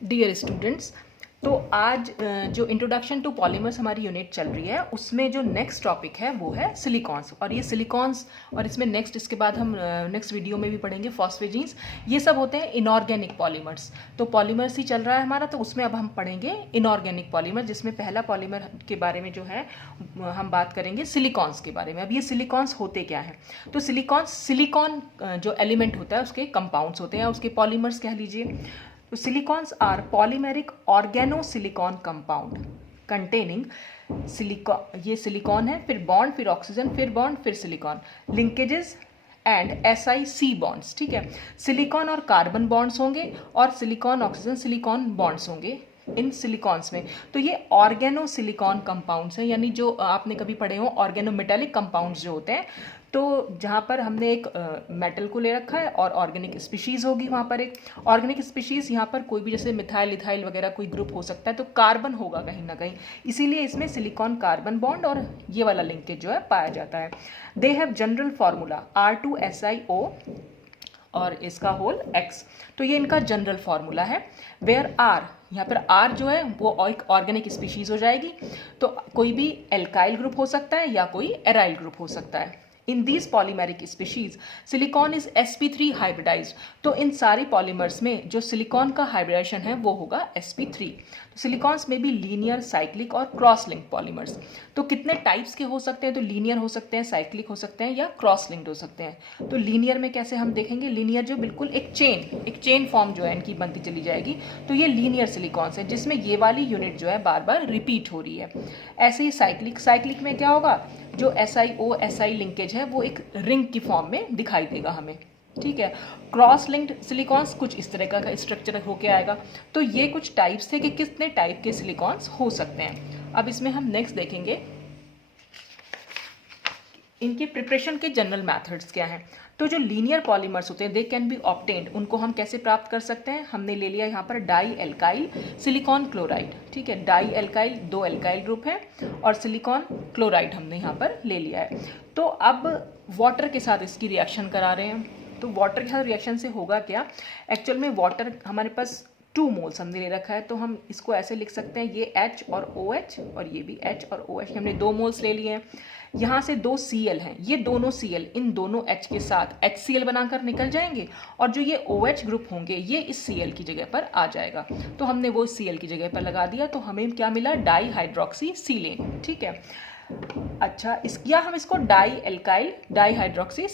Dear students, तो आज जो इंट्रोडक्शन टू पॉलीमर्स हमारी यूनिट चल रही है उसमें जो नेक्स्ट टॉपिक है वो है सिलिकॉन्स। और ये सिलिकॉन्स और इसमें नेक्स्ट इसके बाद हम नेक्स्ट वीडियो में भी पढ़ेंगे फॉस्फेजीन्स। ये सब होते हैं इनऑर्गेनिक पॉलीमर्स। तो पॉलीमर्स ही चल रहा है हमारा, तो उसमें अब हम पढ़ेंगे इनऑर्गेनिक पॉलीमर, जिसमें पहला पॉलीमर के बारे में जो है हम बात करेंगे सिलिकॉन्स के बारे में। अब ये सिलिकॉन्स होते क्या हैं? तो सिलिकॉन जो एलिमेंट होता है उसके कंपाउंड्स होते हैं, उसके पॉलीमर्स कह लीजिए। तो silicones are polymeric organosilicon compound containing silicon. ये सिलिकॉन है, फिर बॉन्ड, फिर ऑक्सीजन, फिर बॉन्ड, फिर silicon, linkages and SiC bonds. ठीक है, सिलिकॉन और कार्बन बॉन्ड्स होंगे और सिलिकॉन ऑक्सीजन सिलिकॉन बॉन्ड्स होंगे इन सिलिकॉन्स में। तो ये ऑर्गेनो सिलिकॉन कंपाउंड्स हैं, यानी जो आपने कभी पढ़े हो ऑर्गेनो मेटेलिक कंपाउंड्स जो होते हैं। तो जहाँ पर हमने एक मेटल को ले रखा है और ऑर्गेनिक स्पीशीज़ होगी, वहाँ पर एक ऑर्गेनिक स्पीशीज़, यहाँ पर कोई भी जैसे मिथाइल इथाइल वगैरह कोई ग्रुप हो सकता है, तो कार्बन होगा कहीं ना कहीं, इसीलिए इसमें सिलिकॉन कार्बन बॉन्ड और ये वाला लिंकेज जो है पाया जाता है। They have general formula R2SiO और इसका होल X। तो ये इनका जनरल फार्मूला है। वेयर R, यहाँ पर R जो है वो एक ऑर्गेनिक स्पीशीज़ हो जाएगी। तो कोई भी एल्काइल ग्रुप हो सकता है या कोई एराइल ग्रुप हो सकता है। In these polymeric species silicon is sp3 hybridized. तो इन सारी पॉलीमर्स में जो सिलिकॉन का हाइब्रिडाइजेशन है वो होगा sp3। तो सिलिकॉन्स में भी लीनियर, साइक्लिक और क्रॉस लिंक पॉलीमर्स। तो कितने टाइप्स के हो सकते हैं? तो लीनियर हो सकते हैं, साइक्लिक हो सकते हैं या क्रॉस लिंक्ड हो सकते हैं। तो लीनियर में कैसे हम देखेंगे? लीनियर जो बिल्कुल एक चेन फॉर्म जो है इनकी बनती चली जाएगी, तो ये लीनियर सिलिकॉन्स है जिसमें ये वाली यूनिट जो है बार बार रिपीट हो रही है। ऐसे ही साइक्लिक में क्या होगा? जो SiO-Si लिंकेज है वो एक रिंग की फॉर्म में दिखाई देगा हमें। ठीक है, क्रॉस लिंक्ड सिलिकॉन्स कुछ इस तरह का स्ट्रक्चर होके आएगा। तो ये कुछ टाइप्स थे कि कितने टाइप के सिलिकॉन्स हो सकते हैं। अब इसमें हम नेक्स्ट देखेंगे इनके प्रिपरेशन के जनरल मेथड्स क्या हैं। तो जो लीनियर पॉलीमर्स होते हैं दे कैन बी ऑब्टेन्ड, उनको हम कैसे प्राप्त कर सकते हैं? हमने ले लिया यहाँ पर डाई एल्काइल सिलिकॉन क्लोराइड। ठीक है, डाई एल्काइल, दो एल्काइल ग्रुप है और सिलिकॉन क्लोराइड हमने यहाँ पर ले लिया है। तो अब वाटर के साथ इसकी रिएक्शन करा रहे हैं। तो वाटर के साथ रिएक्शन से होगा क्या? एक्चुअल में वाटर हमारे पास 2 मोल्स हमने ले रखा है, तो हम इसको ऐसे लिख सकते हैं, ये H और OH और ये भी H और OH, हमने 2 मोल्स ले लिए हैं। यहाँ से 2 Cl हैं, ये दोनों Cl इन दोनों H के साथ HCl बनाकर निकल जाएंगे और जो ये OH ग्रुप होंगे ये इस Cl की जगह पर आ जाएगा। तो हमने वो Cl की जगह पर लगा दिया, तो हमें क्या मिला? Di hydroxy silane. ठीक है, अच्छा, या हम इसको di alkyl di hydroxy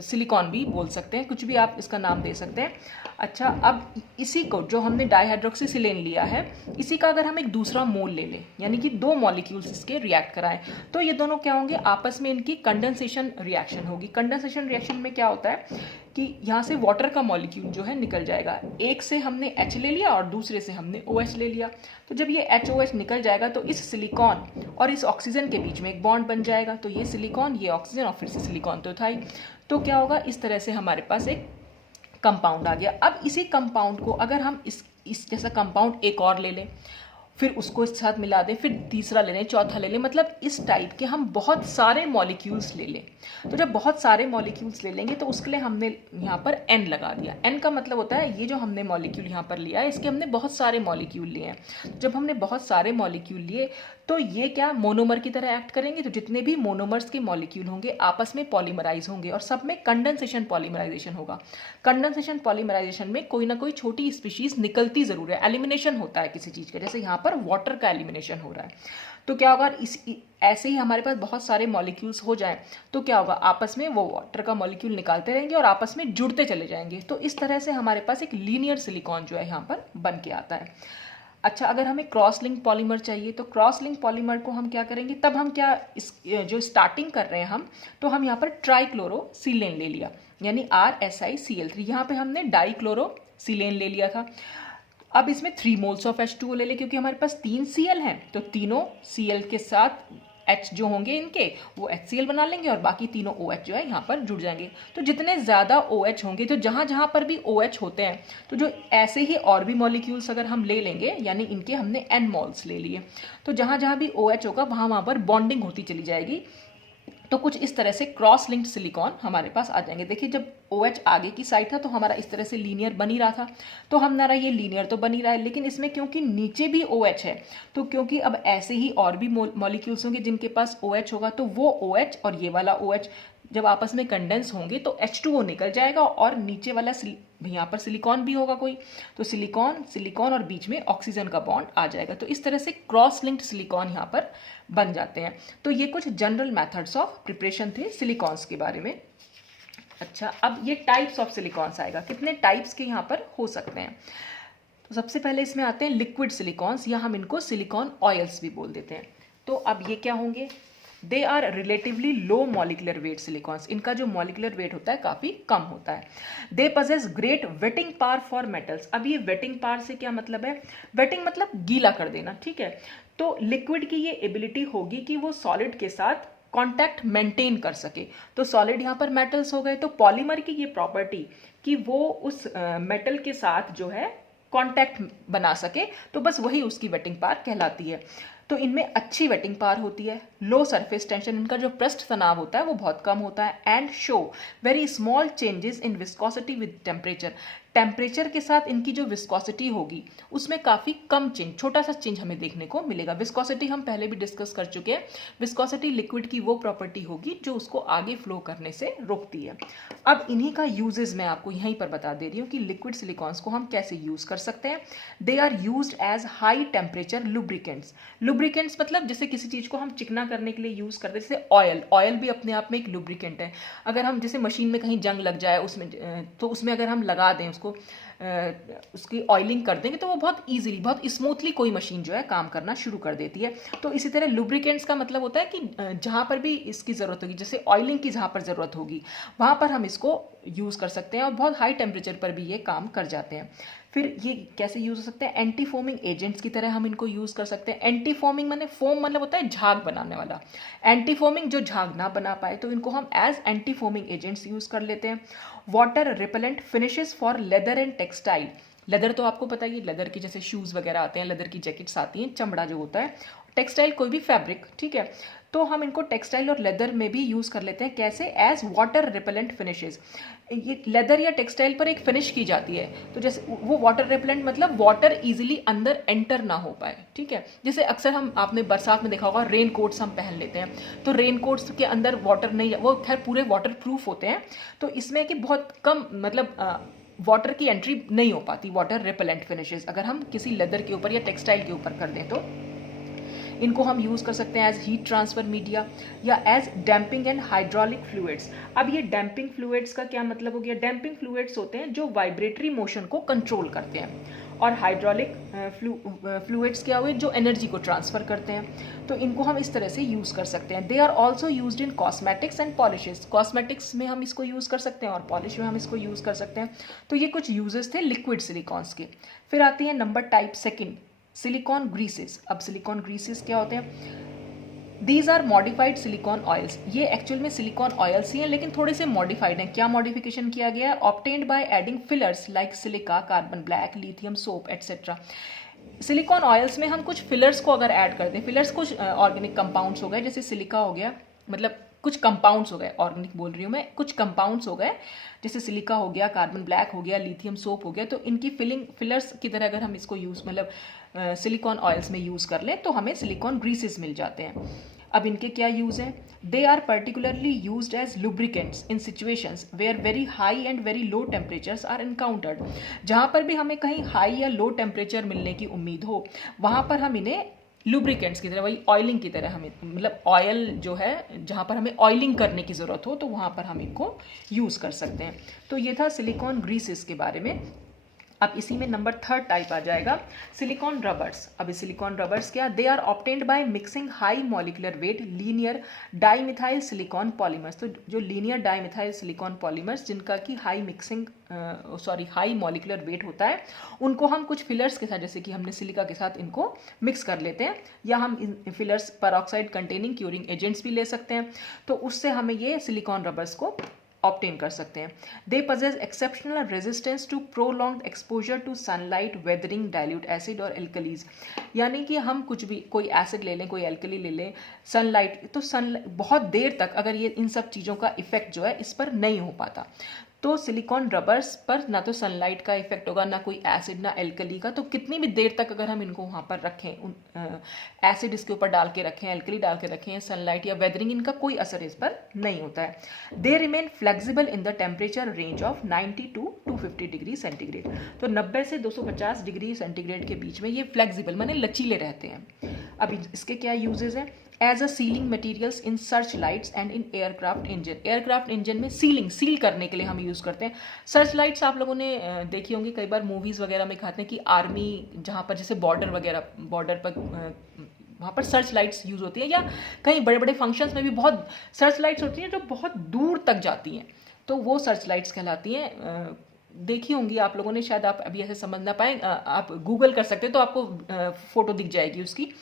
silicon भी बोल सकते हैं, कुछ भी आप इसका नाम दे सकते हैं। अच्छा, अब इसी को जो हमने डाईहाइड्रोक्सीसिलेन लिया है, इसी का अगर हम एक दूसरा मोल ले लें, यानी कि 2 मॉलिक्यूल्स इसके रिएक्ट कराएं, तो ये दोनों क्या होंगे? आपस में इनकी कंडेंसेशन रिएक्शन होगी। कंडेंसेशन रिएक्शन में क्या होता है कि यहाँ से वाटर का मॉलिक्यूल जो है निकल जाएगा। एक से हमने H ले लिया और दूसरे से हमने OH ले लिया। तो जब ये HOH निकल जाएगा तो इस सिलिकॉन और इस ऑक्सीजन के बीच में एक बॉन्ड बन जाएगा। तो ये सिलिकॉन, ये ऑक्सीजन और फिर से सिलिकॉन तो था ही। तो क्या होगा? इस तरह से हमारे पास एक कंपाउंड आ गया। अब इसी कंपाउंड को अगर हम इस जैसा कंपाउंड एक और ले लें, फिर उसको इस साथ मिला दें, फिर तीसरा ले लें, चौथा ले लें, मतलब इस टाइप के हम बहुत सारे मॉलिक्यूल्स ले लें। तो जब बहुत सारे मॉलिक्यूल्स ले लेंगे तो उसके लिए हमने यहाँ पर N लगा दिया। N का मतलब होता है ये जो हमने मॉलिक्यूल यहाँ पर लिया है इसके हमने बहुत सारे मॉलिक्यूल लिए हैं। जब हमने बहुत सारे मॉलिक्यूल लिए तो ये क्या मोनोमर की तरह एक्ट करेंगे। तो जितने भी मोनोमर्स के मॉलिक्यूल होंगे आपस में पॉलीमराइज होंगे और सब में कंडेंसेशन पॉलीमराइजेशन होगा। कंडेंसेशन पॉलीमराइजेशन में कोई ना कोई छोटी स्पीशीज निकलती जरूर है, एलिमिनेशन होता है किसी चीज़ का, जैसे यहाँ पर वाटर का एलिमिनेशन हो रहा है। तो क्या होगा? ऐसे ही हमारे पास बहुत सारे मॉलिक्यूल्स हो जाएं तो क्या होगा? आपस में वो वाटर का मॉलिक्यूल निकालते रहेंगे और आपस में जुड़ते चले जाएंगे। तो इस तरह से हमारे पास एक लीनियर सिलिकॉन जो है यहाँ पर बन के आता है। अच्छा, अगर हमें क्रॉस लिंक पॉलीमर चाहिए तो क्रॉस लिंक पॉलीमर को हम क्या करेंगे? तब हम क्या जो स्टार्टिंग कर रहे हैं हम, तो हम यहाँ पर ट्राइक्लोरोसिलेन ले लिया, यानी RSiCl3। यहाँ पे हमने डाइक्लोरोसिलेन ले लिया था। अब इसमें 3 मोल्स ऑफ H2O ले लें, क्योंकि हमारे पास 3 Cl हैं, तो तीनों Cl के साथ H जो होंगे इनके वो HCl बना लेंगे और बाकी तीनों OH जो है यहाँ पर जुड़ जाएंगे। तो जितने ज़्यादा OH होंगे, तो जहाँ जहाँ पर भी OH होते हैं, तो जो ऐसे ही और भी मॉलिक्यूल्स अगर हम ले लेंगे, यानी इनके हमने N मोल्स ले लिए, तो जहाँ जहाँ भी OH होगा वहाँ पर बॉन्डिंग होती चली जाएगी तो कुछ इस तरह से क्रॉस लिंक्ड सिलिकॉन हमारे पास आ जाएंगे। देखिए जब OH आगे की साइड था तो हमारा इस तरह से लीनियर बन ही रहा था, तो हमारा ये लीनियर तो बन ही रहा है, लेकिन इसमें क्योंकि नीचे भी OH है, तो क्योंकि अब ऐसे ही और भी मॉलिक्यूल्स होंगे जिनके पास OH होगा, तो वो OH और ये वाला OH जब आपस में कंडेंस होंगे तो H2O निकल जाएगा और नीचे वाला यहाँ पर सिलिकॉन भी होगा कोई, तो सिलिकॉन सिलिकॉन और बीच में ऑक्सीजन का बॉन्ड आ जाएगा। तो इस तरह से क्रॉस लिंक्ड सिलिकॉन यहाँ पर बन जाते हैं। तो ये कुछ जनरल मेथड्स ऑफ प्रिपरेशन थे सिलिकॉन्स के बारे में। अच्छा, अब ये टाइप्स ऑफ सिलिकॉन्स आएगा, कितने टाइप्स के यहाँ पर हो सकते हैं। तो सबसे पहले इसमें आते हैं लिक्विड सिलिकॉन्स, या हम इनको सिलिकॉन ऑयल्स भी बोल देते हैं। तो अब ये क्या होंगे, they are relatively low molecular weight silicones, इनका जो मॉलिकुलर वेट होता है काफ़ी कम होता है। They possess great waiting power for metals. अब ये वेटिंग पावर से क्या मतलब है, वेटिंग मतलब गीला कर देना, ठीक है। तो लिक्विड की ये एबिलिटी होगी कि वो सॉलिड के साथ कांटेक्ट मेंटेन कर सके। तो सॉलिड यहाँ पर मेटल्स हो गए, तो पॉलीमर की ये प्रॉपर्टी कि वो उस मेटल के साथ जो है कांटेक्ट बना सके, तो बस वही उसकी वेटिंग पावर कहलाती है। तो इनमें अच्छी वेटिंग पावर होती है, लो सरफेस टेंशन, इनका जो पृष्ठ तनाव होता है वो बहुत कम होता है, and show very small changes in viscosity with temperature. Temperature के साथ इनकी जो विस्कोसिटी होगी उसमें काफ़ी कम चेंज, छोटा सा चेंज हमें देखने को मिलेगा। विस्कोसिटी हम पहले भी डिस्कस कर चुके हैं, विस्कोसिटी लिक्विड की वो प्रॉपर्टी होगी जो उसको आगे फ्लो करने से रोकती है। अब इन्हीं का यूजेस मैं आपको यहीं पर बता दे रही हूँ कि लिक्विड सिलिकॉन्स को हम कैसे यूज़ कर सकते हैं। They are used as high temperature lubricants. Lubricants मतलब जैसे किसी चीज़ को हम चिकना करने के लिए यूज़ करते हैं, जैसे ऑयल, ऑयल भी अपने आप में एक लुब्रिकेंट है। अगर हम जैसे मशीन में कहीं जंग लग जाए उसमें, तो उसमें अगर हम लगा दें उसको, उसकी ऑयलिंग कर देंगे तो वो बहुत इजीली, बहुत स्मूथली कोई मशीन जो है काम करना शुरू कर देती है। तो इसी तरह लुब्रिकेंट्स का मतलब होता है कि जहाँ पर भी इसकी ज़रूरत होगी, जैसे ऑयलिंग की जहाँ पर ज़रूरत होगी वहाँ पर हम इसको यूज़ कर सकते हैं, और बहुत हाई टेम्परेचर पर भी ये काम कर जाते हैं। फिर ये कैसे यूज़ हो सकते हैं, एंटी फोमिंग एजेंट्स की तरह हम इनको यूज़ कर सकते हैं। एंटी फोमिंग माने, फोम मतलब होता है झाग बनाने वाला, एंटी फोमिंग जो झाग ना बना पाए तो इनको हम as anti foaming agents use कर लेते हैं। Water repellent finishes for leather and textile. Leather तो आपको पता ही, लेदर की जैसे शूज़ वगैरह आते हैं, लेदर की जैकेट्स आती हैं, चमड़ा जो होता है, टेक्सटाइल कोई भी फैब्रिक, ठीक है। तो हम इनको टेक्सटाइल और लेदर में भी यूज़ कर लेते हैं। कैसे, एज वाटर रिपेलेंट फिनिशेस। ये लेदर या टेक्सटाइल पर एक फिनिश की जाती है, तो जैसे वो वाटर रिपेलेंट मतलब वाटर इजीली अंदर एंटर ना हो पाए, ठीक है। जैसे अक्सर हम, आपने बरसात में देखा होगा, रेन कोट्स हम पहन लेते हैं, तो रेन कोट्स के अंदर वाटर नहीं, वो खैर पूरे वाटर प्रूफ होते हैं, तो इसमें कि बहुत कम मतलब वाटर की एंट्री नहीं हो पाती, वाटर रिपेलेंट फिनिशेस अगर हम किसी लेदर के ऊपर या टेक्सटाइल के ऊपर कर दें तो इनको हम यूज़ कर सकते हैं एज हीट ट्रांसफर मीडिया या as damping and hydraulic fluids. अब ये डैम्पिंग फ्लूइड्स का क्या मतलब हो गया, डैम्पिंग फ्लूइड्स होते हैं जो वाइब्रेटरी मोशन को कंट्रोल करते हैं, और हाइड्रोलिक फ्लूइड्स क्या हुए, जो एनर्जी को ट्रांसफ़र करते हैं। तो इनको हम इस तरह से यूज़ कर सकते हैं। They are also used in cosmetics and polishes. Cosmetics में हम इसको यूज़ कर सकते हैं और पॉलिश में हम इसको यूज़ कर सकते हैं। तो ये कुछ यूजेस थे लिक्विड सिलिकॉन्स के। फिर आती है number type second, silicone greases. अब सिलिकॉन ग्रीसेस क्या होते हैं, these are modified silicone oils. ये एक्चुअल में सिलिकॉन ऑयल्स ही हैं, लेकिन थोड़े से मॉडिफाइड हैं। क्या मॉडिफिकेशन किया गया है, obtained by adding fillers like silica, carbon black, lithium, soap etcetera. Silicon oils में हम कुछ फिलर्स को अगर ऐड कर दें, फिलर्स कुछ ऑर्गेनिक कंपाउंड्स हो गए, जैसे सिलिका हो गया, मतलब कुछ कंपाउंड्स हो गए, ऑर्गेनिक बोल रही हूँ मैं, कुछ कंपाउंड्स हो गए, जैसे सिलिका हो गया, कार्बन ब्लैक हो गया, लिथियम सोप हो गया, तो इनकी फिलर्स की तरह अगर हम इसको यूज़, मतलब सिलिकॉन ऑयल्स में यूज़ कर लें तो हमें सिलिकॉन ग्रीसेस मिल जाते हैं। अब इनके क्या यूज़ हैं, they are particularly used as lubricants in situations where very high and very low temperatures are encountered. जहाँ पर भी हमें कहीं हाई या लो टेम्परेचर मिलने की उम्मीद हो, वहाँ पर हम इन्हें लुब्रिकेंट्स की तरह, वही ऑयलिंग की तरह, हमें मतलब ऑयल जो है जहाँ पर हमें ऑयलिंग करने की ज़रूरत हो तो वहाँ पर हम इनको यूज़ कर सकते हैं। तो ये था सिलिकॉन ग्रीसेस के बारे में। अब इसी में नंबर थर्ड टाइप आ जाएगा सिलिकॉन रबर्स। अब सिलिकॉन रबर्स क्या, they are obtained by mixing high molecular weight linear dimethyl silicone polymers. तो जो लीनियर डाइमिथाइल सिलिकॉन पॉलीमर्स जिनका कि हाई मॉलिकुलर वेट होता है, उनको हम कुछ फिलर्स के साथ, जैसे कि हमने सिलिका के साथ इनको मिक्स कर लेते हैं, या हम इन fillers peroxide containing curing agents भी ले सकते हैं। तो उससे हमें ये सिलिकॉन रबर्स को ऑब्टेन कर सकते हैं। They possess exceptional resistance to prolong exposure to sunlight, weathering, dilute acid और एल्कलीज। यानी कि हम कुछ भी, कोई एसिड ले लें, कोई एल्कली ले लें, सनलाइट, तो सन बहुत देर तक अगर ये इन सब चीज़ों का इफेक्ट जो है इस पर नहीं हो पाता, तो सिलिकॉन रबर्स पर ना तो सनलाइट का इफेक्ट होगा, ना कोई एसिड, ना एल्कली का। तो कितनी भी देर तक अगर हम इनको वहाँ पर रखें, एसिड इसके ऊपर डाल के रखें, एल्कली डाल के रखें, सनलाइट या वेदरिंग, इनका कोई असर इस पर नहीं होता है। They remain flexible in the temperature range of 90 to 250 degree centigrade. तो 90 से 250 डिग्री सेंटीग्रेड के बीच में ये फ्लेक्सिबल माने लचीले रहते हैं। अब इसके क्या यूजेस हैं? As a sealing materials in search lights and in aircraft engine. Aircraft engine में सील करने के लिए हम यूज़ करते हैं। सर्च लाइट्स आप लोगों ने देखी होंगी, कई बार मूवीज़ वगैरह में दिखाते हैं कि आर्मी जहाँ पर जैसे बॉर्डर पर वहाँ पर सर्च लाइट्स यूज़ होती है, या कहीं बड़े बड़े फंक्शंस में भी बहुत सर्च लाइट्स होती हैं जो बहुत दूर तक जाती हैं, तो वो सर्च लाइट्स कहलाती हैं। देखी होंगी आप लोगों ने, शायद आप अभी ऐसे समझ ना पाए, आप गूगल कर सकते हैं तो आपको फोटो दिख जाएगी उसकी।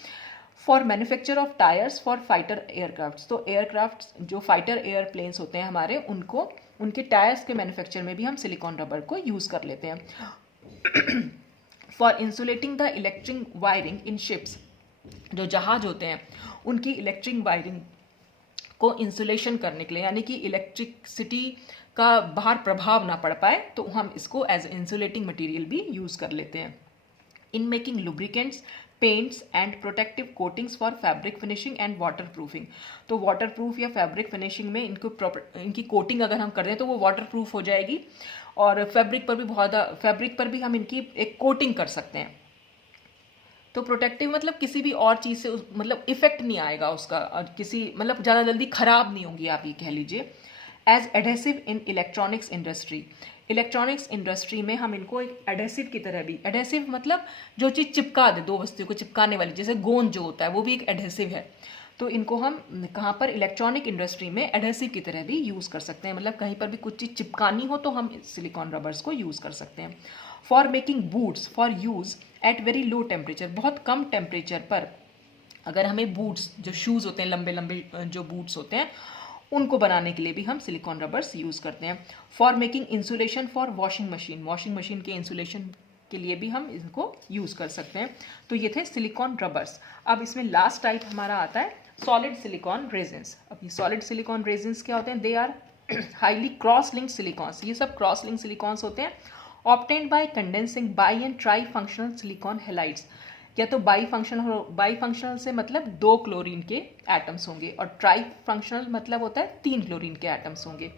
For manufacture of tyres for fighter aircraft. तो एयरक्राफ्ट जो फाइटर एयरप्लेन्स होते हैं हमारे, उनको उनके टायर्स के मैन्युफैक्चर में भी हम सिलिकॉन रबर को यूज़ कर लेते हैं। For insulating the electric wiring in ships. जो जहाज होते हैं उनकी इलेक्ट्रिक वायरिंग को इंसुलेशन करने के लिए, यानी कि इलेक्ट्रिसिटी का बाहर प्रभाव ना पड़ पाए, तो हम इसको एज इंसुलेटिंग मटेरियल भी यूज़ कर लेते हैं। In making lubricants, paints and protective coatings for fabric finishing and water proofing. तो वाटर प्रूफ या फैब्रिक फिनिशिंग में इनकी कोटिंग अगर हम कर दें तो वो वाटर प्रूफ हो जाएगी, और फैब्रिक पर भी हम इनकी एक कोटिंग कर सकते हैं। तो प्रोटेक्टिव मतलब किसी भी और चीज़ से मतलब इफेक्ट नहीं आएगा उसका, और किसी मतलब ज़्यादा जल्दी खराब नहीं होंगी, आप ये कह लीजिए। As adhesive in electronics industry. Electronics industry में हम इनको एक एडेसिव की तरह भी, एडेसिव मतलब जो चीज़ चिपका दे, दो वस्तुओं को चिपकाने वाली, जैसे गोंद जो होता है वो भी एक एडेसिव है। तो इनको हम कहाँ पर इलेक्ट्रॉनिक इंडस्ट्री में एडेसिव की तरह भी यूज़ कर सकते हैं, मतलब कहीं पर भी कुछ चीज़ चिपकानी हो तो हम सिलिकॉन रबर्स को यूज़ कर सकते हैं। For making boots for use at very low temperature. बहुत कम टेम्परेचर पर अगर हमें बूट्स, जो शूज़ होते हैं, लंबे लंबे जो बूट्स होते हैं, उनको बनाने के लिए भी हम सिलिकॉन रबर्स यूज़ करते हैं। For making insulation for washing machine. Washing machine के इंसुलेशन के लिए भी हम इनको यूज़ कर सकते हैं। तो ये थे सिलिकॉन रबर्स। अब इसमें लास्ट टाइप हमारा आता है सॉलिड सिलिकॉन रेजिन्स। अब ये सॉलिड सिलिकॉन रेजिन्स क्या होते हैं? They are highly cross linked silicones. ये सब क्रॉस लिंक सिलिकॉन्स होते हैं, obtained by condensing bi and tri functional silicon halides. या तो बाई फंक्शनल से मतलब 2 क्लोरीन के एटम्स होंगे, और ट्राई फंक्शनल मतलब होता है 3 क्लोरीन के एटम्स होंगे।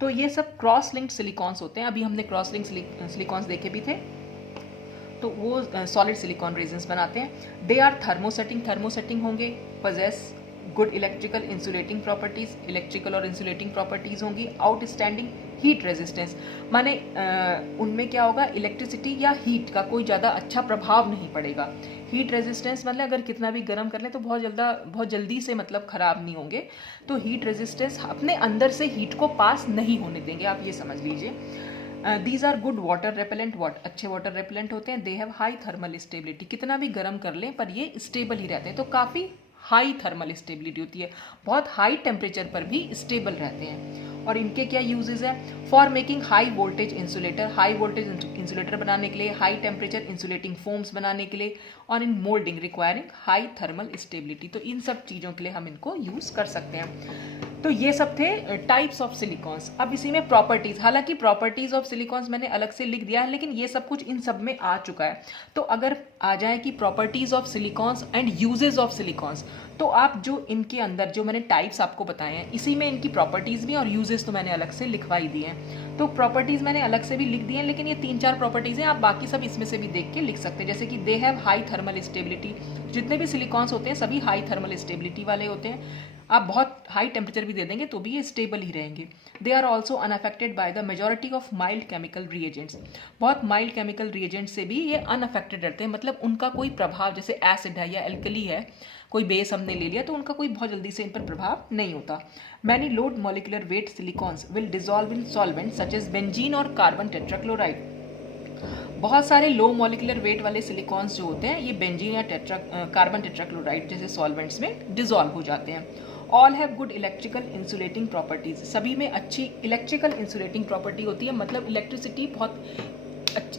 तो ये सब क्रॉस लिंक्ड सिलिकॉन्स होते हैं। अभी हमने क्रॉस लिंक सिलिकॉन्स देखे भी थे, तो वो सॉलिड सिलिकॉन रेजिन्स बनाते हैं। दे आर थर्मोसेटिंग होंगे, possess good electrical insulating properties, electrical और इंसुलेटिंग प्रॉपर्टीज होंगी। आउटस्टैंडिंग हीट रेजिस्टेंस, माने उनमें क्या होगा, इलेक्ट्रिसिटी या हीट का कोई ज़्यादा अच्छा प्रभाव नहीं पड़ेगा। हीट रेजिस्टेंस मतलब अगर कितना भी गर्म कर लें तो बहुत जल्दी से मतलब ख़राब नहीं होंगे। तो हीट रेजिस्टेंस अपने अंदर से हीट को पास नहीं होने देंगे, आप ये समझ लीजिए। These are good water repellent, अच्छे वाटर रेपेलेंट होते हैं। They have high thermal stability, कितना भी गर्म कर लें पर ये स्टेबल ही रहते हैं। तो काफ़ी हाई थर्मल स्टेबिलिटी होती है, बहुत हाई टेम्परेचर पर भी स्टेबल रहते हैं। और इनके क्या यूजेस हैं? For making high voltage insulator, high voltage insulator बनाने के लिए, हाई टेम्परेचर इंसुलेटिंग फोम्स बनाने के लिए, और in moulding requiring high thermal stability. तो इन सब चीज़ों के लिए हम इनको यूज़ कर सकते हैं। तो ये सब थे टाइप्स ऑफ सिलिकॉन्स। अब इसी में प्रॉपर्टीज़, हालांकि प्रॉपर्टीज़ ऑफ सिलिकॉन्स मैंने अलग से लिख दिया है, लेकिन ये सब कुछ इन सब में आ चुका है। तो अगर आ जाए कि properties of silicones and usages of silicones, तो आप जो इनके अंदर जो मैंने टाइप्स आपको बताए हैं, इसी में इनकी प्रॉपर्टीज़ भी और यूजेस तो मैंने अलग से लिखवाई दी हैं। तो प्रॉपर्टीज़ मैंने अलग से भी लिख दी हैं, लेकिन ये 3-4 प्रॉपर्टीज़ हैं, आप बाकी सब इसमें से भी देख के लिख सकते हैं। जैसे कि दे हैव हाई थर्मल स्टेबिलिटी, जितने भी सिलिकॉन्स होते हैं सभी हाई थर्मल स्टेबिलिटी वाले होते हैं। आप बहुत हाई टेम्परेचर भी दे देंगे तो भी ये स्टेबल ही रहेंगे। They are also unaffected by the majority of mild chemical reagents. बहुत माइल्ड केमिकल रिएजेंट्स से भी ये अनअफेक्टेड रहते हैं, मतलब उनका कोई प्रभाव, जैसे एसिड है या एल्कली है, कोई बेस हमने ले लिया तो उनका कोई बहुत जल्दी से इन पर प्रभाव नहीं होता। Many low molecular weight silicones will dissolve in solvent such as benzene और कार्बन टेट्राक्लोराइड। बहुत सारे लो मॉलिकुलर वेट वाले सिलिकॉन्स जो होते हैं ये बेंजीन या कार्बन टेट्राक्लोराइड जैसे सॉल्वेंट्स में डिजॉल्व हो जाते हैं। All have good electrical insulating properties, सभी में अच्छी इलेक्ट्रिकल इंसुलेटिंग प्रॉपर्टी होती है, मतलब इलेक्ट्रिसिटी बहुत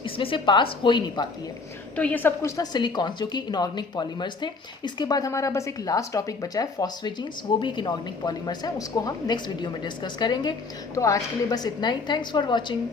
इसमें से पास हो ही नहीं पाती है। तो ये सब कुछ था सिलिकॉन्स जो कि इनऑर्गेनिक पॉलीमर्स थे। इसके बाद हमारा बस एक लास्ट टॉपिक बचा है फॉस्फेजीन्स, वो भी एक इनऑर्गेनिक पॉलीमर्स है, उसको हम नेक्स्ट वीडियो में डिस्कस करेंगे। तो आज के लिए बस इतना ही। Thanks for watching.